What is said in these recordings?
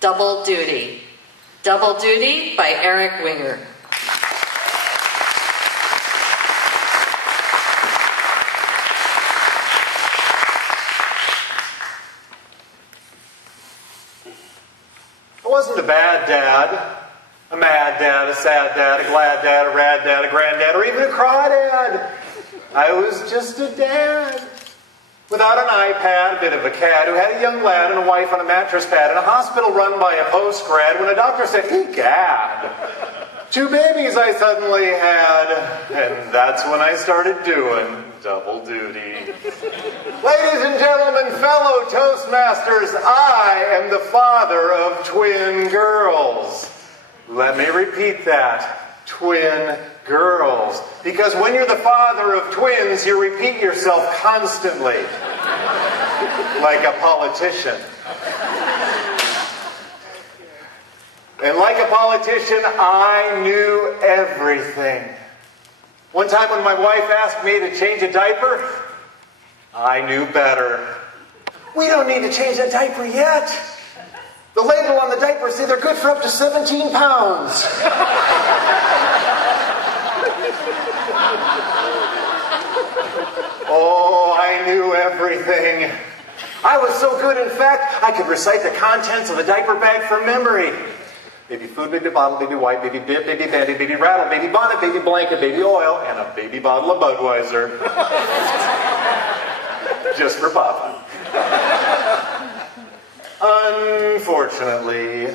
Double Duty. Double Duty by Eric Winger. I wasn't a bad dad, a mad dad, a sad dad, a glad dad, a rad dad, a granddad, or even a crawdad. I was just a dad. Without an iPad, a bit of a cad, who had a young lad and a wife on a mattress pad in a hospital run by a post-grad when a doctor said, "Egad." 2 babies I suddenly had, and that's when I started doing double duty. Ladies and gentlemen, fellow Toastmasters, I am the father of twin girls. Let me repeat that. Twin girls. Because when you're the father of twins, you repeat yourself constantly. Like a politician. And like a politician, I knew everything. One time when my wife asked me to change a diaper, I knew better. "We don't need to change that diaper yet. The label on the diaper says they're good for up to 17 pounds. Oh, I knew everything. I was so good, in fact, I could recite the contents of the diaper bag from memory. Baby food, baby bottle, baby wipe, baby bib, baby bandy, baby rattle, baby bonnet, baby blanket, baby oil, and a baby bottle of Budweiser. Just for Papa. Unfortunately,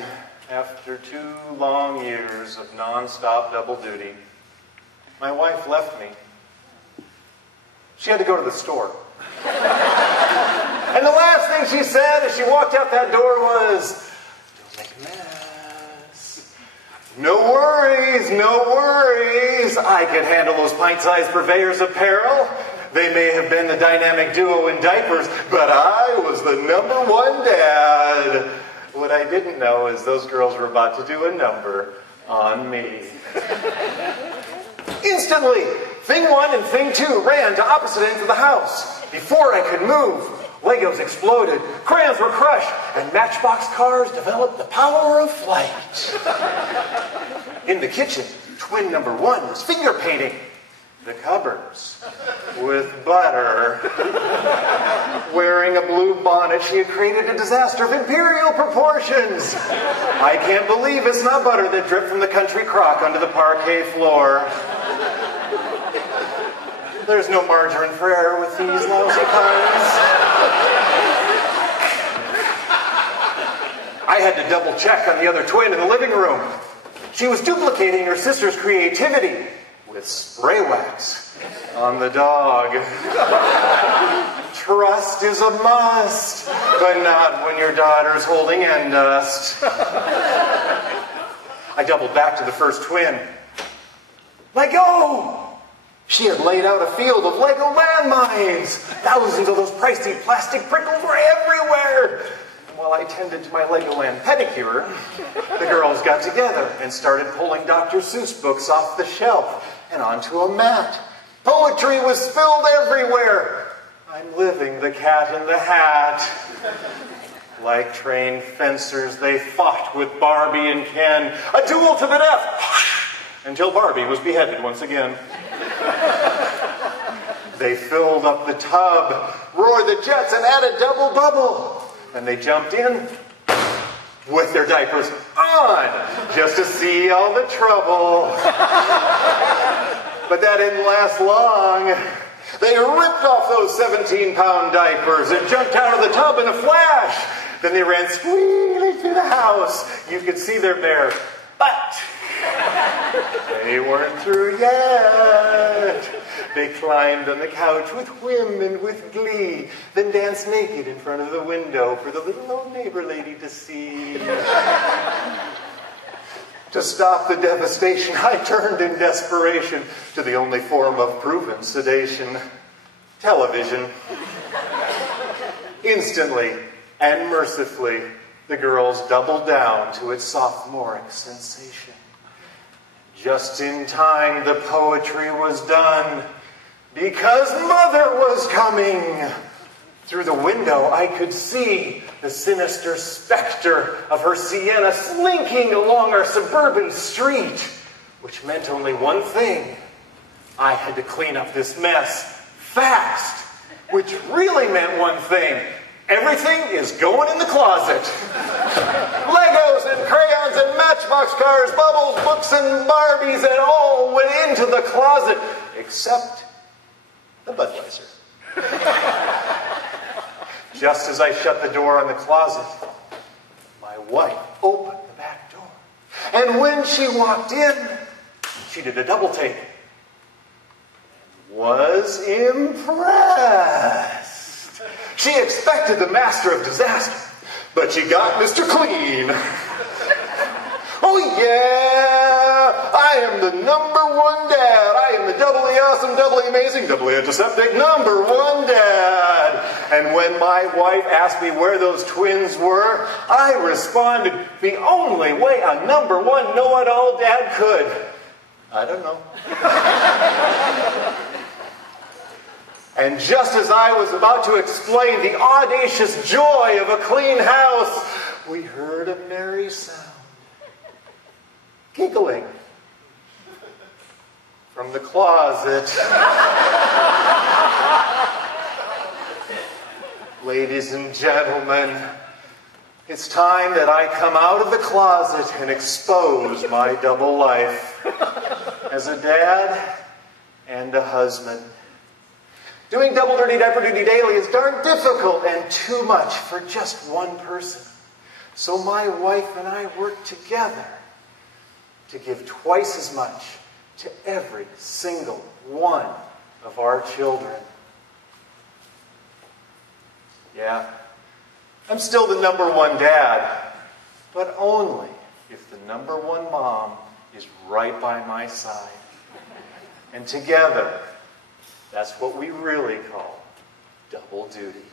after 2 long years of non-stop double duty, my wife left me. She had to go to the store. And the last thing she said as she walked out that door was, "Don't make a mess." No worries, no worries. I could handle those pint-sized purveyors of peril. They may have been the dynamic duo in diapers, but I was the #1 dad. What I didn't know is those girls were about to do a number on me. Instantly, thing 1 and thing 2 ran to opposite ends of the house. Before I could move, Legos exploded, crayons were crushed, and Matchbox cars developed the power of flight. In the kitchen, twin #1 was finger painting the cupboards with butter. Wearing a blue bonnet, she had created a disaster of imperial proportions. I can't believe it's not butter that dripped from the country crock onto the parquet floor. There's no margarine for error with these lousy puns. I had to double check on the other twin in the living room. She was duplicating her sister's creativity with spray wax on the dog. Trust is a must, but not when your daughter's holding end dust. I doubled back to the first twin. Lego! She had laid out a field of Lego landmines. Thousands of those pricey plastic prickles were everywhere. And while I tended to my Legoland pedicure, the girls got together and started pulling Dr. Seuss books off the shelf and onto a mat. Poetry was spilled everywhere. I'm living the Cat in the Hat. Like trained fencers, they fought with Barbie and Ken. A duel to the death. Until Barbie was beheaded once again. They filled up the tub, roared the jets, and added double bubble. And they jumped in with their diapers on, just to see all the trouble. But that didn't last long. They ripped off those 17-pound diapers and jumped out of the tub in a flash. Then they ran squealing through the house. You could see their bare butt. They weren't through yet. They climbed on the couch with whim and with glee, then danced naked in front of the window for the little old neighbor lady to see. To stop the devastation, I turned in desperation to the only form of proven sedation, television. Instantly and mercifully, the girls doubled down to its sophomoric sensation. Just in time, the poetry was done, because Mother was coming Through the window, I could see the sinister specter of her Sienna slinking along our suburban street, which meant only one thing. I had to clean up this mess fast, which really meant one thing. Everything is going in the closet. Legos and crayons and matchbox cars, bubbles, books and Barbies, and all went into the closet, except the Budweiser. Just as I shut the door on the closet, my wife opened the back door. And when she walked in, she did a double take. Was impressed. She expected the master of disaster, but she got Mr. Clean. Oh yeah, I am the #1 dad. I am the doubly awesome, doubly amazing, doubly antiseptic #1 dad. And when my wife asked me where those twins were, I responded the only way a #1 know-it-all dad could. I don't know. And just as I was about to explain the audacious joy of a clean house, we heard a merry sound. Giggling from the closet. Ladies and gentlemen, it's time that I come out of the closet and expose my double life as a dad and a husband. Doing double dirty diaper duty daily is darn difficult and too much for just one person. So my wife and I work together to give twice as much to every single one of our children. Yeah, I'm still the #1 dad, but only if the #1 mom is right by my side. And together, that's what we really call double duty.